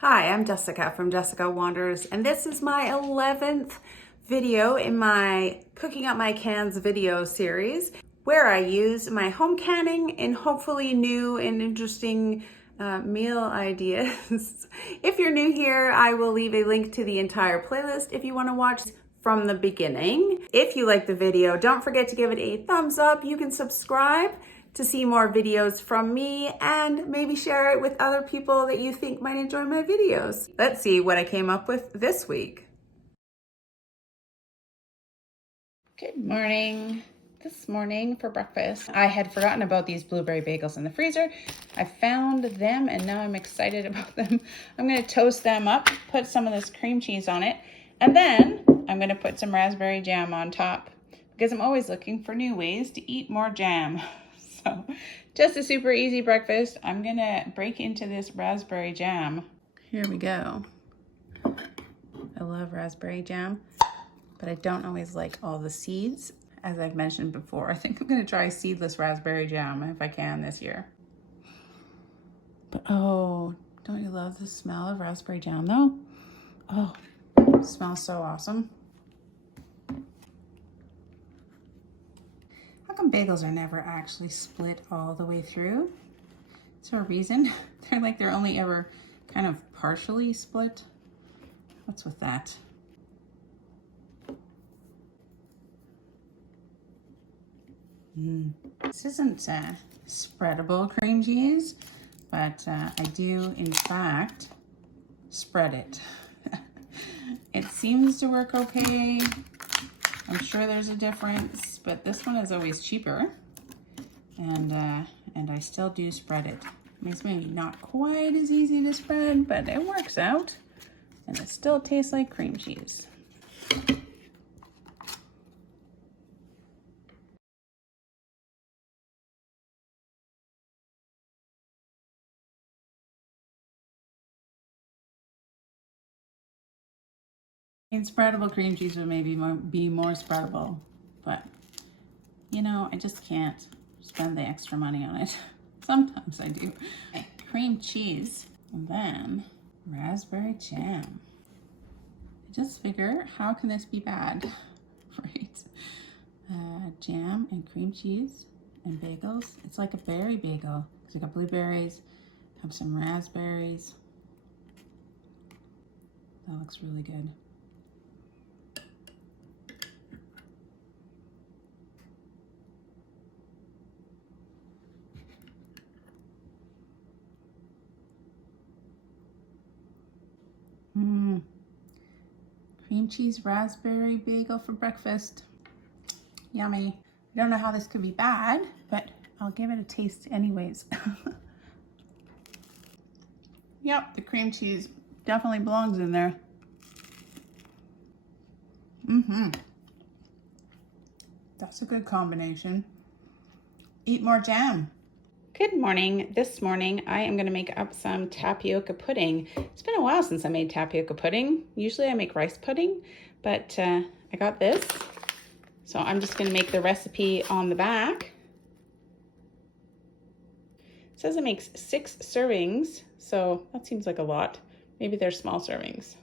Hi, I'm Jessica from Jessica Wanders, and this is my 11th video in my Cooking Up My Cans video series, where I use my home canning in hopefully new and interesting meal ideas. If you're new here, I will leave a link to the entire playlist if you want to watch from the beginning. If you like the video, don't forget to give it a thumbs up. You can subscribe to see more videos from me and maybe share it with other people that you think might enjoy my videos. Let's see what I came up with this week. Good morning. This morning for breakfast, I had forgotten about these blueberry bagels in the freezer. I found them and now I'm excited about them. I'm gonna toast them up, put some of this cream cheese on it, and then I'm gonna put some raspberry jam on top because I'm always looking for new ways to eat more jam. So just a super easy breakfast. I'm gonna break into this raspberry jam. Here we go. I love raspberry jam, but I don't always like all the seeds. As I've mentioned before, I think I'm gonna try seedless raspberry jam if I can this year. But oh, don't you love the smell of raspberry jam though? Oh, it smells so awesome. How come bagels are never actually split all the way through? Is there a reason? They're only ever kind of partially split. What's with that? This isn't spreadable cream cheese, but I do in fact spread it. It seems to work okay. I'm sure there's a difference, but this one is always cheaper, and I still do spread it. It's maybe not quite as easy to spread, but it works out, and it still tastes like cream cheese. And spreadable cream cheese would maybe be more spreadable, but you know, I just can't spend the extra money on it. Sometimes I do. Okay, cream cheese, and then raspberry jam. I just figure, how can this be bad, right? Jam and cream cheese and bagels. It's like a berry bagel. So you got blueberries, have some raspberries. That looks really good. Cream cheese raspberry bagel for breakfast. Yummy. I don't know how this could be bad, but I'll give it a taste anyways. Yep, the cream cheese definitely belongs in there. That's a good combination. Eat more jam. Good morning. This morning I am going to make up some tapioca pudding. It's been a while since I made tapioca pudding. Usually I make rice pudding, but I got this. So I'm just going to make the recipe on the back. It says it makes 6 servings, so that seems like a lot. Maybe they're small servings.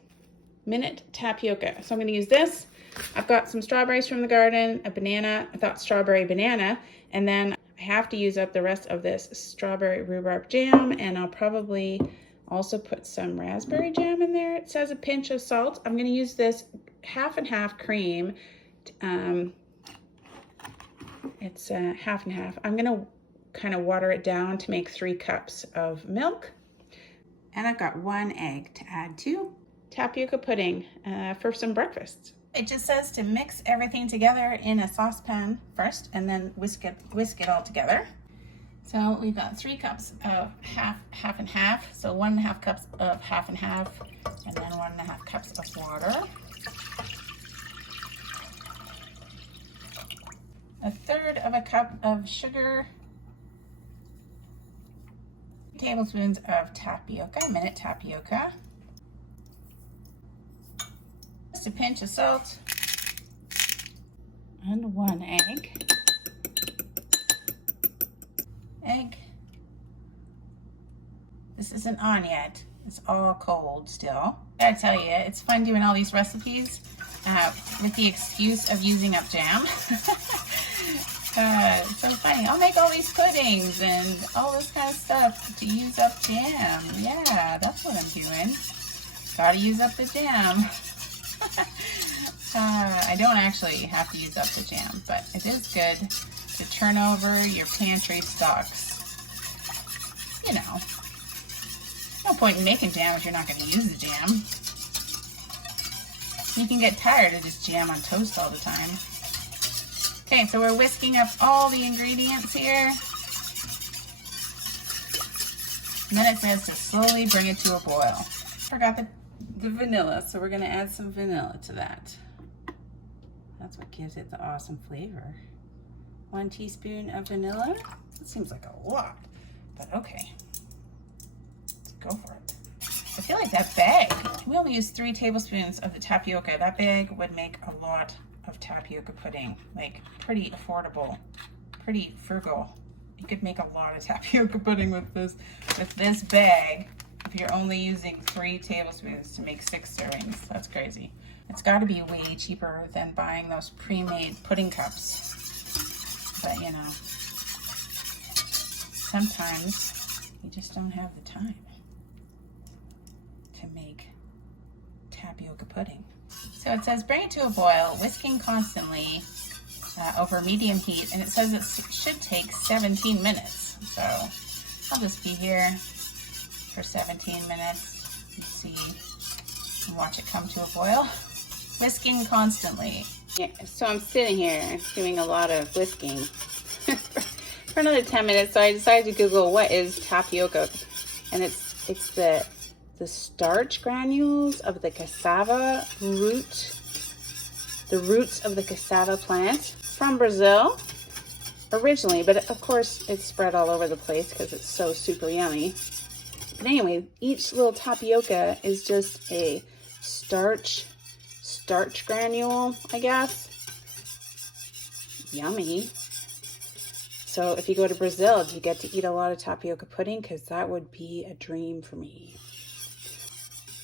Minute tapioca. So I'm going to use this. I've got some strawberries from the garden, a banana. I thought strawberry banana, and then I have to use up the rest of this strawberry rhubarb jam, and I'll probably also put some raspberry jam in there. It says a pinch of salt. I'm going to use this half and half cream. It's half and half. I'm going to kind of water it down to make 3 cups of milk. And I've got 1 egg to add to tapioca pudding for some breakfast. It just says to mix everything together in a saucepan first and then whisk it all together. So we've got 3 cups of half and half. So 1.5 cups of half and half, and then 1.5 cups of water. 1/3 of a cup of sugar. 2 tablespoons of tapioca, minute tapioca. Just a pinch of salt. And 1 egg. This isn't on yet. It's all cold still. I gotta tell you, it's fun doing all these recipes with the excuse of using up jam. It's so funny. I'll make all these puddings and all this kind of stuff to use up jam. Yeah, that's what I'm doing. Gotta use up the jam. I don't actually have to use up the jam, but it is good to turn over your pantry stocks. You know, no point in making jam if you're not going to use the jam. You can get tired of just jam on toast all the time. Okay, so we're whisking up all the ingredients here. And then it says to slowly bring it to a boil. Forgot the vanilla, so we're going to add some vanilla to that. That's what gives it the awesome flavor. 1 teaspoon of vanilla. That seems like a lot, but okay. Let's go for it. I feel like that bag, we only use 3 tablespoons of the tapioca. That bag would make a lot of tapioca pudding, like pretty affordable, pretty frugal. You could make a lot of tapioca pudding with this bag if you're only using 3 tablespoons to make 6 servings. That's crazy. It's got to be way cheaper than buying those pre-made pudding cups. But you know, sometimes you just don't have the time to make tapioca pudding. So it says bring it to a boil, whisking constantly over medium heat, and it says it should take 17 minutes. So I'll just be here for 17 minutes. You see, and watch it come to a boil. Whisking constantly. Yeah, so I'm sitting here doing a lot of whisking for another 10 minutes. So I decided to Google what is tapioca, and it's the starch granules of the cassava root, the roots of the cassava plant from Brazil originally, but of course it's spread all over the place because it's so super yummy. But anyway, each little tapioca is just a starch granule, I guess. Yummy. So if you go to Brazil, do you get to eat a lot of tapioca pudding? Because that would be a dream for me.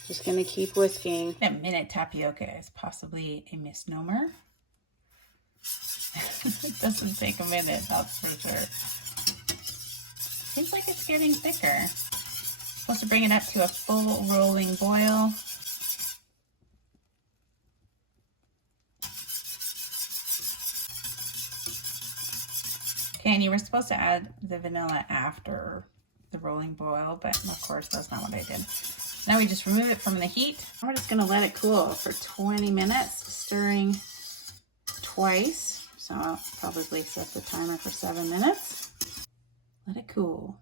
Just gonna keep whisking. A minute tapioca is possibly a misnomer. It doesn't take a minute, that's for sure. Seems like it's getting thicker. Supposed to bring it up to a full rolling boil. Okay, and you were supposed to add the vanilla after the rolling boil, but of course that's not what I did. Now we just remove it from the heat. We're just gonna let it cool for 20 minutes, stirring twice. So I'll probably set the timer for 7 minutes. Let it cool.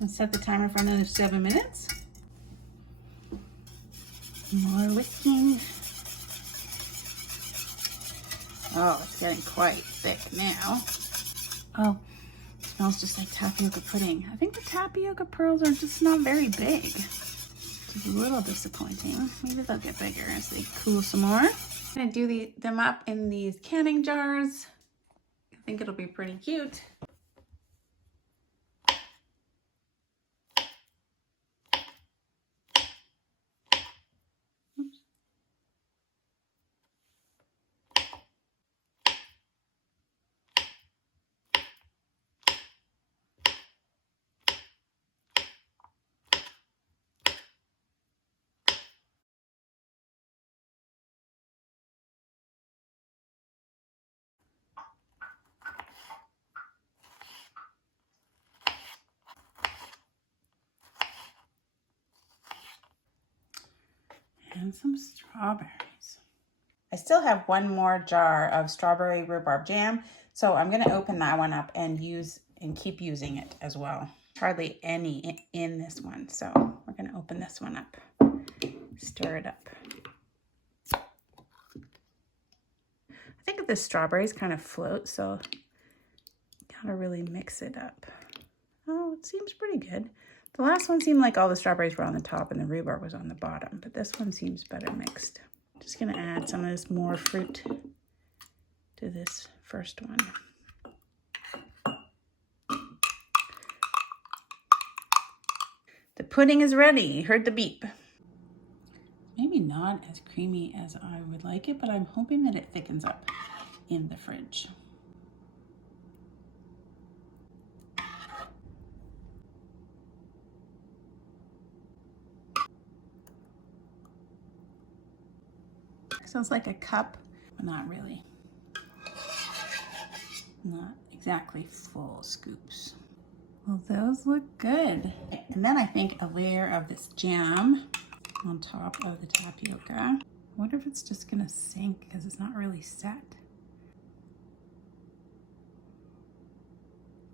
And set the timer for another 7 minutes. More whisking. Oh, it's getting quite thick now. Oh, it smells just like tapioca pudding. I think the tapioca pearls are just not very big, which is a little disappointing. Maybe they'll get bigger as they cool some more. I'm gonna do them up in these canning jars. I think it'll be pretty cute. And some strawberries. I still have one more jar of strawberry rhubarb jam, so I'm going to open that one up and keep using it as well. Hardly any in this one, so we're going to open this one up, stir it up. I think the strawberries kind of float, so gotta really mix it up. Oh, it seems pretty good. The last one seemed like all the strawberries were on the top and the rhubarb was on the bottom, but this one seems better mixed. Just gonna add some of this more fruit to this first one. The pudding is ready. Heard the beep. Maybe not as creamy as I would like it, but I'm hoping that it thickens up in the fridge. Sounds like a cup, but not really. Not exactly full scoops. Well, those look good. And then I think a layer of this jam on top of the tapioca. I wonder if it's just gonna sink because it's not really set.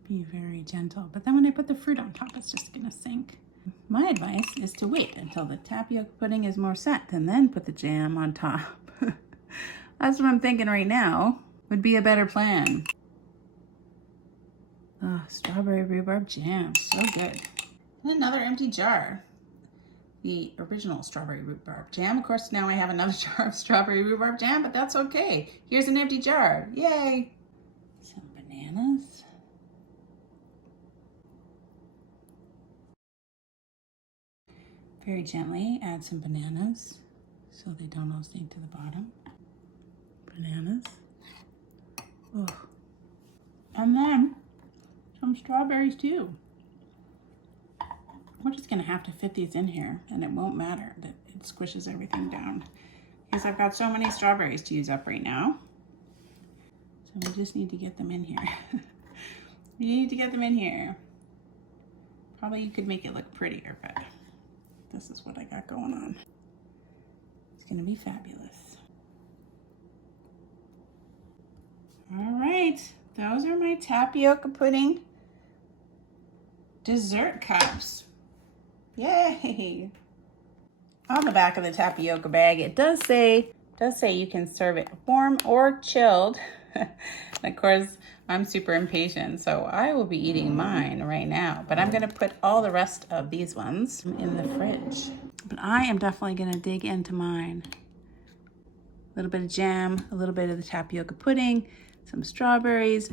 Be very gentle. But then when I put the fruit on top, it's just gonna sink. My advice is to wait until the tapioca pudding is more set and then put the jam on top. That's what I'm thinking right now. Would be a better plan. Oh, strawberry rhubarb jam, so good. And another empty jar. The original strawberry rhubarb jam. Of course, now I have another jar of strawberry rhubarb jam, but that's okay. Here's an empty jar, yay. Some bananas. Very gently add some bananas so they don't all sink to the bottom. Bananas. Oh. And then some strawberries too. We're just gonna have to fit these in here and it won't matter that it squishes everything down because I've got so many strawberries to use up right now. So we just need to get them in here. We need to get them in here. Probably you could make it look prettier, but this is what I got going on. It's gonna be fabulous. All right, those are my tapioca pudding dessert cups. Yay! On the back of the tapioca bag, it does say you can serve it warm or chilled. And of course, I'm super impatient, so I will be eating mine right now. But I'm gonna put all the rest of these ones in the fridge. But I am definitely gonna dig into mine. A little bit of jam, a little bit of the tapioca pudding, some strawberries.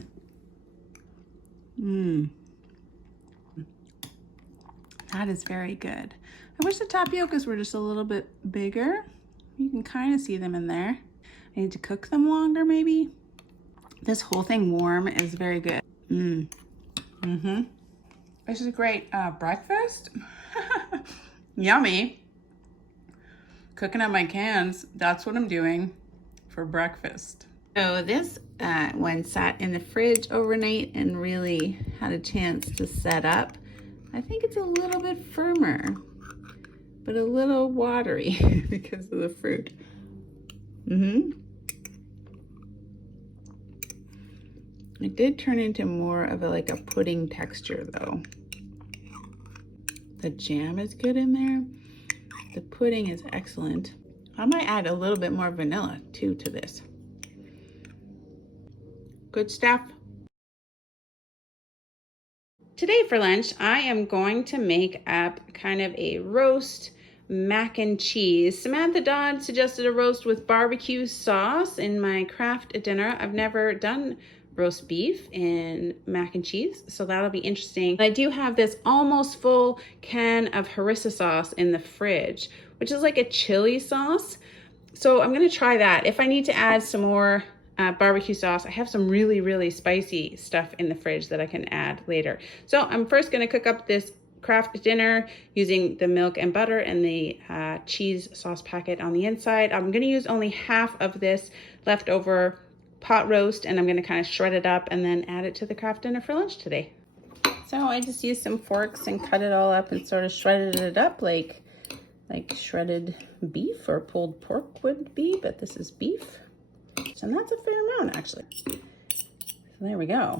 That is very good. I wish the tapiocas were just a little bit bigger. You can kind of see them in there. I need to cook them longer maybe. This whole thing warm is very good. This is a great breakfast. Yummy. Cooking up my cans, that's what I'm doing for breakfast. So this one sat in the fridge overnight and really had a chance to set up. I think it's a little bit firmer, but a little watery because of the fruit. It did turn into more of like a pudding texture though. The jam is good in there. The pudding is excellent. I might add a little bit more vanilla too to this. Good stuff. Today for lunch, I am going to make up kind of a roast mac and cheese. Samantha Dodd suggested a roast with barbecue sauce in my craft dinner. I've never done roast beef in mac and cheese, so that'll be interesting. I do have this almost full can of harissa sauce in the fridge, which is like a chili sauce. So I'm gonna try that. If I need to add some more barbecue sauce, I have some really, really spicy stuff in the fridge that I can add later. So I'm first gonna cook up this craft dinner using the milk and butter and the cheese sauce packet on the inside. I'm gonna use only half of this leftover pot roast and I'm gonna kind of shred it up and then add it to the craft dinner for lunch today. So I just used some forks and cut it all up and sort of shredded it up like shredded beef or pulled pork would be, but this is beef. So that's a fair amount actually. So there we go.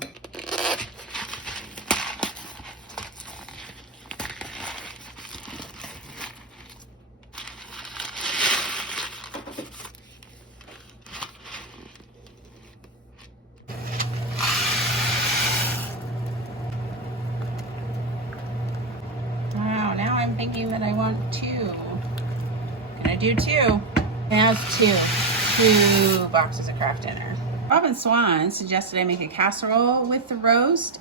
Wow, now I'm thinking that I want two. Can I do two? Now it's two boxes of Kraft Dinner. Robin Swan suggested I make a casserole with the roast,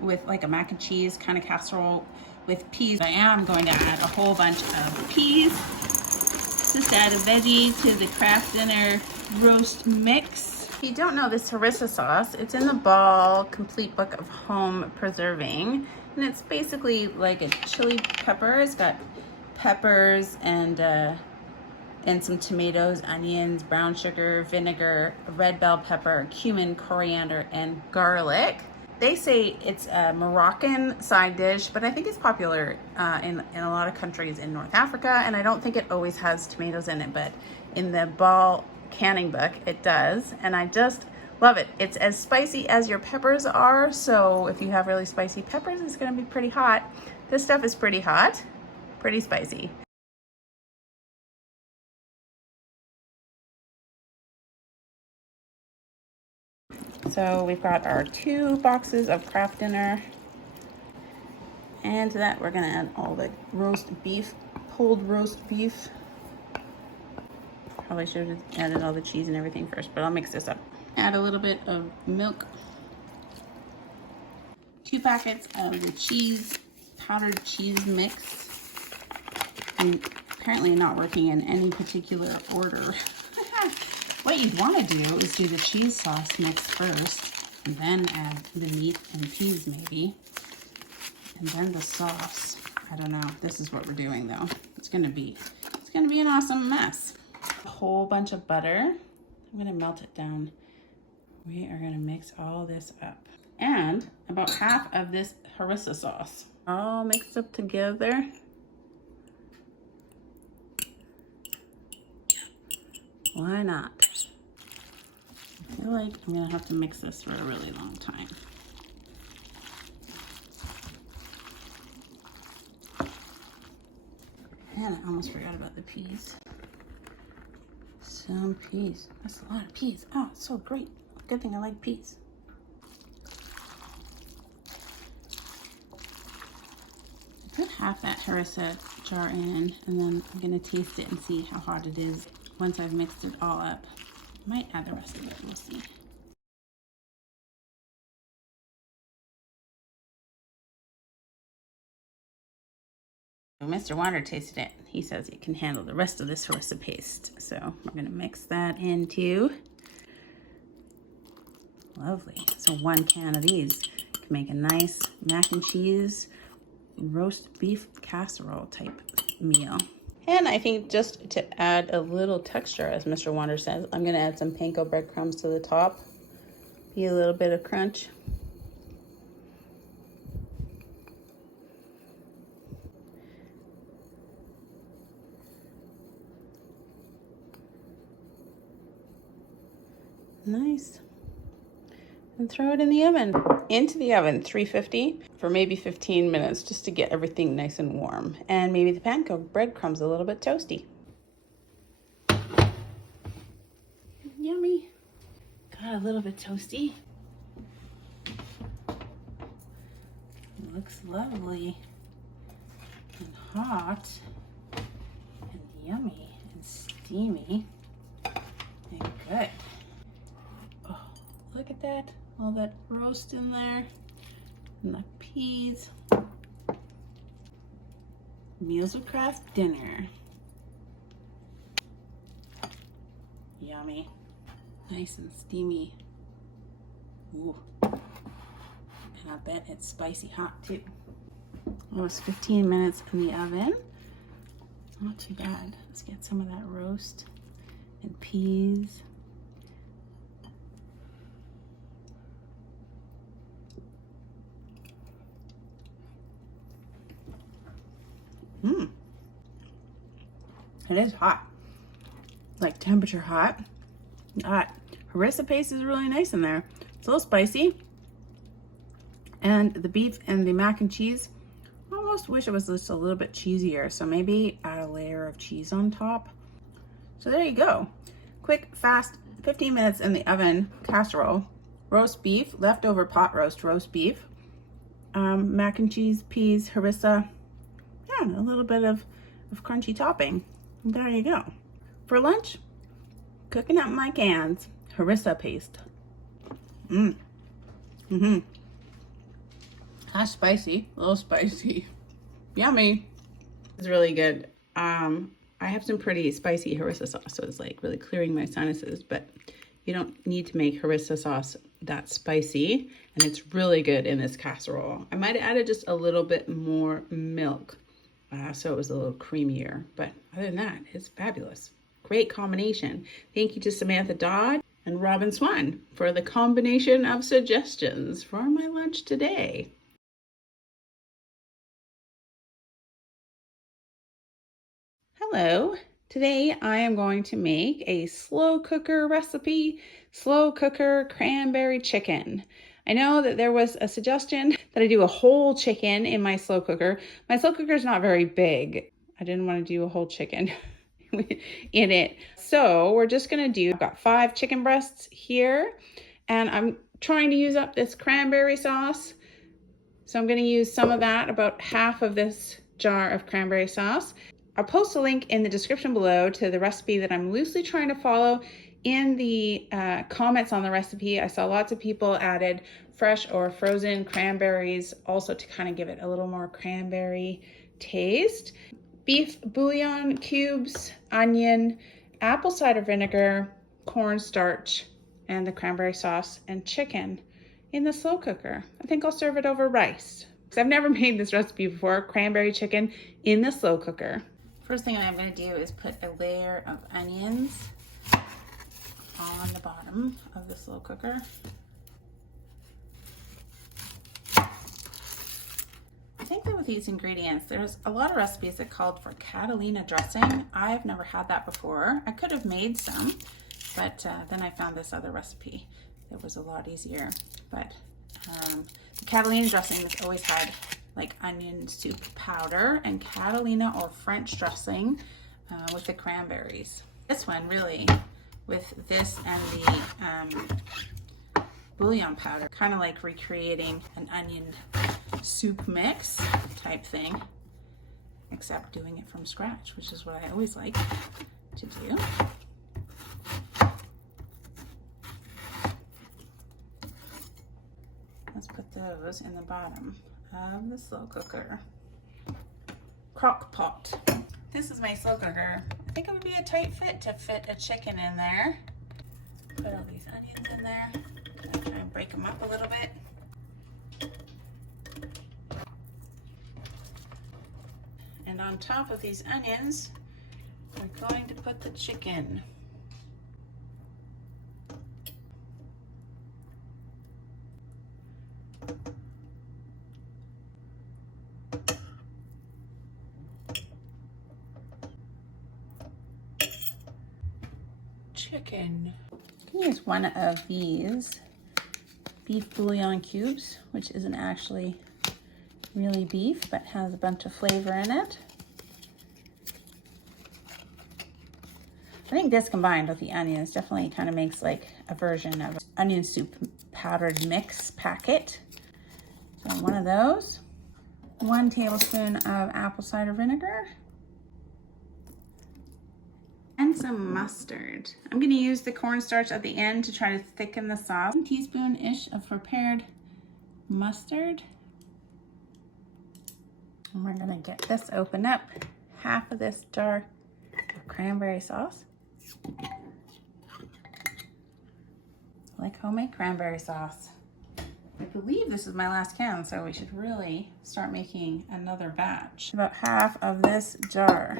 with like a mac and cheese kind of casserole with peas. I am going to add a whole bunch of peas. Just add a veggie to the Kraft Dinner roast mix. If you don't know this harissa sauce, it's in the Ball Complete Book of Home Preserving. And it's basically like a chili pepper. It's got peppers and some tomatoes, onions, brown sugar, vinegar, red bell pepper, cumin, coriander, and garlic. They say it's a Moroccan side dish, but I think it's popular in a lot of countries in North Africa, and I don't think it always has tomatoes in it, but in the Ball canning book, it does, and I just love it. It's as spicy as your peppers are, so if you have really spicy peppers, it's gonna be pretty hot. This stuff is pretty hot, pretty spicy. So we've got our 2 boxes of Kraft Dinner, and to that we're gonna add all the roast beef, pulled roast beef. Probably should have added all the cheese and everything first, but I'll mix this up. Add a little bit of milk, 2 packets of the cheese, powdered cheese mix. I'm apparently not working in any particular order. What you'd want to do is do the cheese sauce mix first, and then add the meat and peas maybe, and then the sauce. I don't know. This is what we're doing though. It's gonna be an awesome mess. A whole bunch of butter. I'm gonna melt it down. We are gonna mix all this up, and about half of this harissa sauce, all mixed up together. Why not? I feel like I'm gonna have to mix this for a really long time. And I almost forgot about the peas. Some peas. That's a lot of peas. Oh, it's so great. Good thing I like peas. I put half that harissa jar in, and then I'm gonna taste it and see how hot it is once I've mixed it all up. Might add the rest of it, we'll see. Mr. Wander tasted it. He says it can handle the rest of this harissa paste. So we're gonna mix that into. Lovely. So 1 can of these can make a nice mac and cheese roast beef casserole type meal. And I think just to add a little texture, as Mr. Wander says, I'm gonna add some panko breadcrumbs to the top. Be a little bit of crunch. Nice. And throw it in the oven. Into the oven, 350 for maybe 15 minutes, just to get everything nice and warm. And maybe the panko breadcrumbs a little bit toasty. Yummy. Got a little bit toasty. It looks lovely and hot and yummy and steamy and good. Oh, look at that. All that roast in there, and the peas. Meals with Kraft Dinner. Yummy. Nice and steamy. Ooh. And I bet it's spicy hot too. It was 15 minutes in the oven. Not too bad. Let's get some of that roast and peas. It is hot, like temperature hot. Harissa paste is really nice in there. It's a little spicy. And the beef and the mac and cheese, I almost wish it was just a little bit cheesier. So maybe add a layer of cheese on top. So there you go. Quick, fast, 15 minutes in the oven casserole. Roast beef, leftover pot roast beef. Mac and cheese, peas, harissa. Yeah, a little bit of crunchy topping. There you go. For lunch, Cooking up my cans. Harissa paste. That's spicy. A little spicy. Yummy. It's really good. I have some pretty spicy harissa sauce, so it's like really clearing my sinuses, but you don't need to make harissa sauce that spicy, and it's really good in this casserole. I might have added just a little bit more milk, so it was a little creamier, but other than that, it's fabulous. Great combination. Thank you to Samantha Dodd and Robin Swan for the combination of suggestions for my lunch today. Hello. Today I am going to make a slow cooker recipe, slow cooker cranberry chicken. I know that there was a suggestion that I do a whole chicken in my slow cooker. My slow cooker is not very big. I didn't want to do a whole chicken in it. So we're just gonna I've got 5 chicken breasts here, and I'm trying to use up this cranberry sauce. So I'm gonna use some of that, about half of this jar of cranberry sauce. I'll post a link in the description below to the recipe that I'm loosely trying to follow. In the comments on the recipe, I saw lots of people added fresh or frozen cranberries, also to kind of give it a little more cranberry taste. Beef bouillon cubes, onion, apple cider vinegar, cornstarch, and the cranberry sauce, and chicken in the slow cooker. I think I'll serve it over rice, because I've never made this recipe before, cranberry chicken in the slow cooker. First thing I'm going to do is put a layer of onions on the bottom of the slow cooker. I think that with these ingredients, there's a lot of recipes that called for Catalina dressing. I've never had that before. I could have made some, but then I found this other recipe that was a lot easier. But the Catalina dressing has always had like onion soup powder and Catalina or French dressing with the cranberries. This one really, with this and the bouillon powder, kind of like recreating an onion soup mix type thing, except doing it from scratch, which is what I always like to do. Let's put those in the bottom of the slow cooker. Crock pot. This is my slow cooker. I think it would be a tight fit to fit a chicken in there. Put all these onions in there. I'll try and break them up a little bit. And on top of these onions, we're going to put the chicken. Chicken. You can use one of these beef bouillon cubes, which isn't actually really beef, but has a bunch of flavor in it. I think this combined with the onions definitely kind of makes like a version of onion soup powdered mix packet. So one of those. 1 tablespoon of apple cider vinegar. And some mustard. I'm going to use the cornstarch at the end to try to thicken the sauce. 1 teaspoon-ish of prepared mustard. And we're going to get this open up. Half of this jar of cranberry sauce. Like homemade cranberry sauce. I believe this is my last can, so we should really start making another batch. About half of this jar.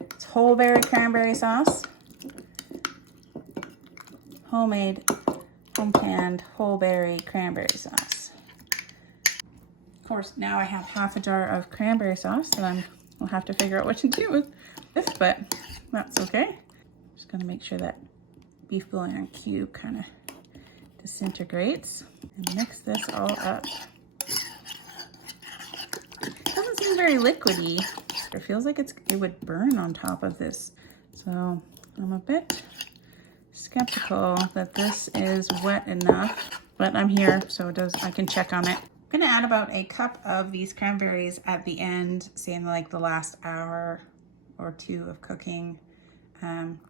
It's whole berry cranberry sauce. Homemade, home canned whole berry cranberry sauce. Of course, now I have half a jar of cranberry sauce, so we'll have to figure out what to do with this, but that's okay. Just gonna make sure that beef bouillon cube kind of disintegrates and mix this all up. It doesn't seem very liquidy. It feels like it would burn on top of this. So I'm a bit skeptical that this is wet enough, but I'm here, so I can check on it. I'm gonna add about a cup of these cranberries at the end, say in like the last hour or 2 of cooking.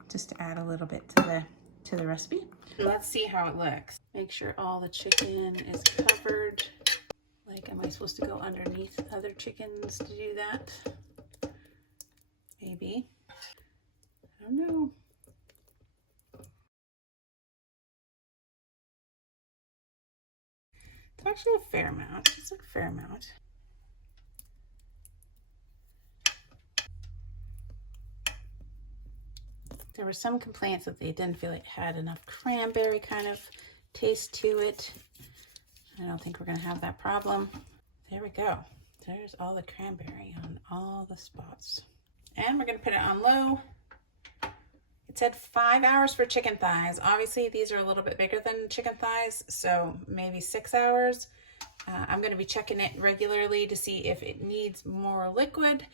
just to add a little bit to the recipe. Let's see how it looks. Make sure all the chicken is covered. Like, am I supposed to go underneath other chickens to do that? Maybe. I don't know. It's actually a fair amount. It's a fair amount. There were some complaints that they didn't feel it had enough cranberry kind of taste to it. I don't think we're gonna have that problem. There we go. There's all the cranberry on all the spots. And we're gonna put it on low. It said 5 hours for chicken thighs. Obviously these are a little bit bigger than chicken thighs, so maybe 6 hours. I'm gonna be checking it regularly to see if it needs more liquid.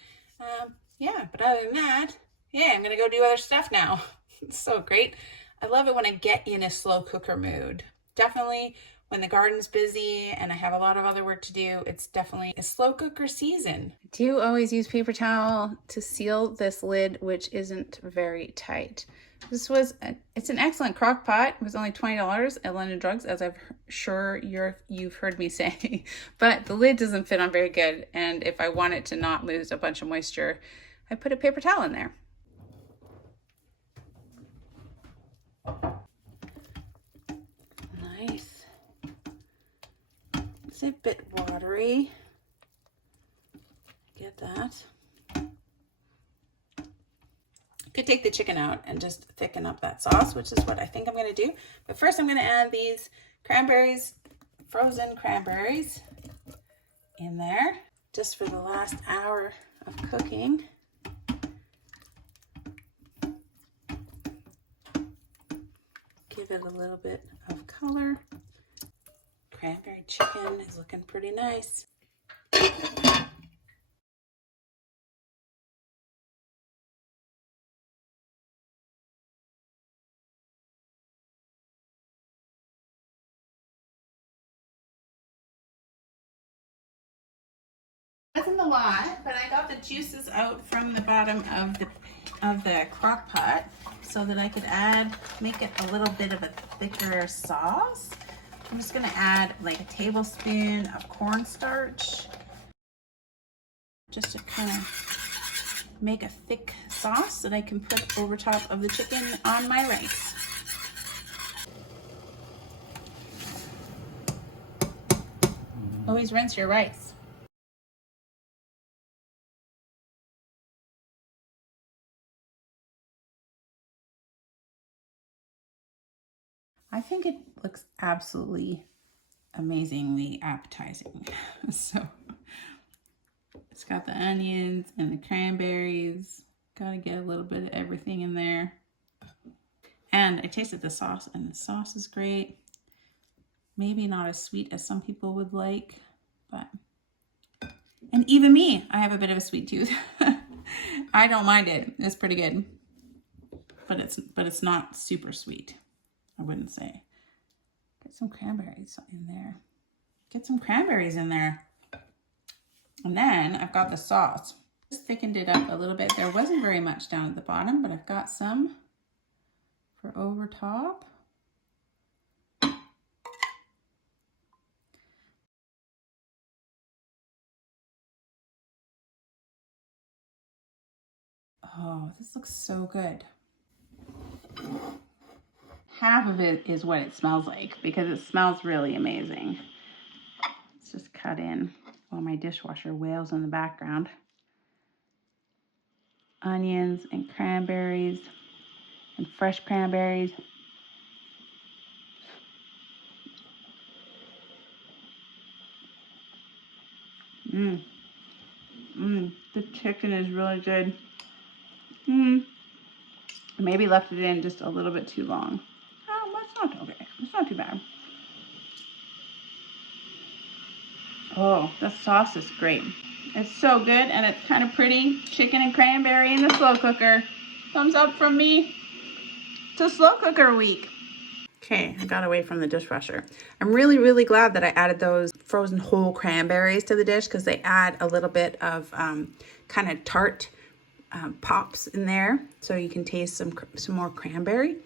Yeah, but other than that, yeah, I'm gonna go do other stuff now. It's so great. I love it when I get in a slow cooker mood. Definitely when the garden's busy and I have a lot of other work to do, it's definitely a slow cooker season. I do always use paper towel to seal this lid, which isn't very tight. It's an excellent crock pot. It was only $20 at London Drugs, as I'm sure you've heard me say, but the lid doesn't fit on very good. And if I want it to not lose a bunch of moisture, I put a paper towel in there. Nice. It's a bit watery. Get that. Could take the chicken out and just thicken up that sauce, which is what I think I'm going to do. But first I'm going to add these cranberries, frozen cranberries, in there just for the last hour of cooking. Give it a little bit of color. Cranberry chicken is looking pretty nice. Wasn't a lot, but I got the juices out from the bottom of the crock pot so that I could make it a little bit of a thicker sauce. I'm just gonna add like a tablespoon of cornstarch just to kind of make a thick sauce that I can put over top of the chicken on my rice. Always rinse your rice. I think it looks absolutely amazingly appetizing. So it's got the onions and the cranberries. Gotta get a little bit of everything in there. And I tasted the sauce, and the sauce is great. Maybe not as sweet as some people would like, but, and even me, I have a bit of a sweet tooth. I don't mind it. It's pretty good, but it's not super sweet, I wouldn't say. Get some cranberries in there. Get some cranberries in there. And then I've got the sauce. Just thickened it up a little bit. There wasn't very much down at the bottom, but I've got some for over top. Oh, this looks so good. Half of it is what it smells like because it smells really amazing. Let's just cut in while my dishwasher wails in the background. Onions and cranberries and fresh cranberries. The chicken is really good. Maybe left it in just a little bit too long. Oh, that's not okay. It's not too bad. Oh, the sauce is great. It's so good, and it's kind of pretty. Chicken and cranberry in the slow cooker. Thumbs up from me to slow cooker week. Okay, I got away from the dishwasher. I'm really, really glad that I added those frozen whole cranberries to the dish because they add a little bit of kind of tart pops in there, so you can taste some more cranberry.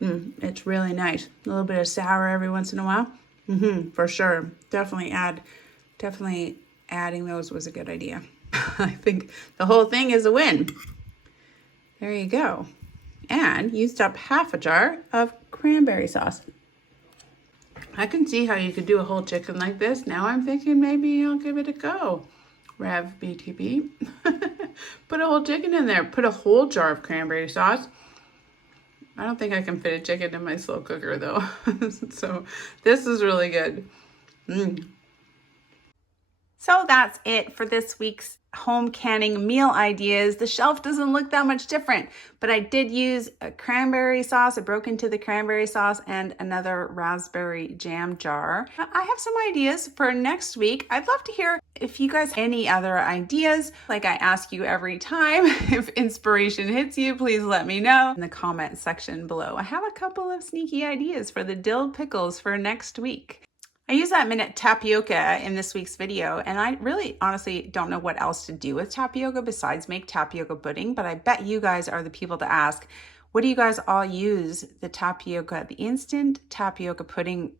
It's really nice. A little bit of sour every once in a while. For sure. Definitely adding those was a good idea. I think the whole thing is a win. There you go. And used up half a jar of cranberry sauce. I can see how you could do a whole chicken like this. Now I'm thinking maybe I'll give it a go. Rev BTB. Put a whole chicken in there. Put a whole jar of cranberry sauce. I don't think I can fit a chicken in my slow cooker though. So this is really good. So that's it for this week's home canning meal ideas. The shelf doesn't look that much different, but I did use a cranberry sauce. I broke into the cranberry sauce and another raspberry jam jar. I have some ideas for next week. I'd love to hear if you guys have any other ideas. Like I ask you every time, if inspiration hits you, please let me know in the comment section below. I have a couple of sneaky ideas for the dill pickles for next week. I use that minute tapioca in this week's video, and I really honestly don't know what else to do with tapioca besides make tapioca pudding, but I bet you guys are the people to ask. What do you guys all use the instant tapioca pudding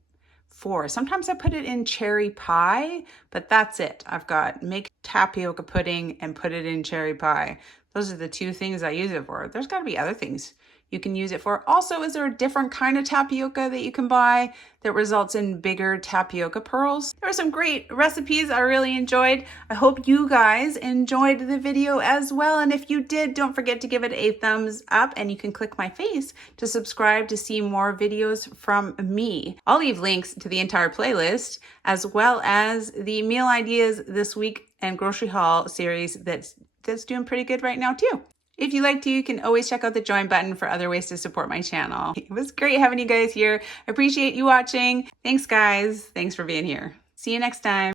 for? Sometimes I put it in cherry pie, but that's it. I've got make tapioca pudding and put it in cherry pie. Those are the two things I use it for. There's got to be other things you can use it for. Also, is there a different kind of tapioca that you can buy that results in bigger tapioca pearls? There were some great recipes I really enjoyed. I hope you guys enjoyed the video as well. And if you did, don't forget to give it a thumbs up, and you can click my face to subscribe to see more videos from me. I'll leave links to the entire playlist as well as the meal ideas this week and grocery haul series that's doing pretty good right now too. If you like to, you can always check out the join button for other ways to support my channel. It was great having you guys here. I appreciate you watching. Thanks, guys. Thanks for being here. See you next time.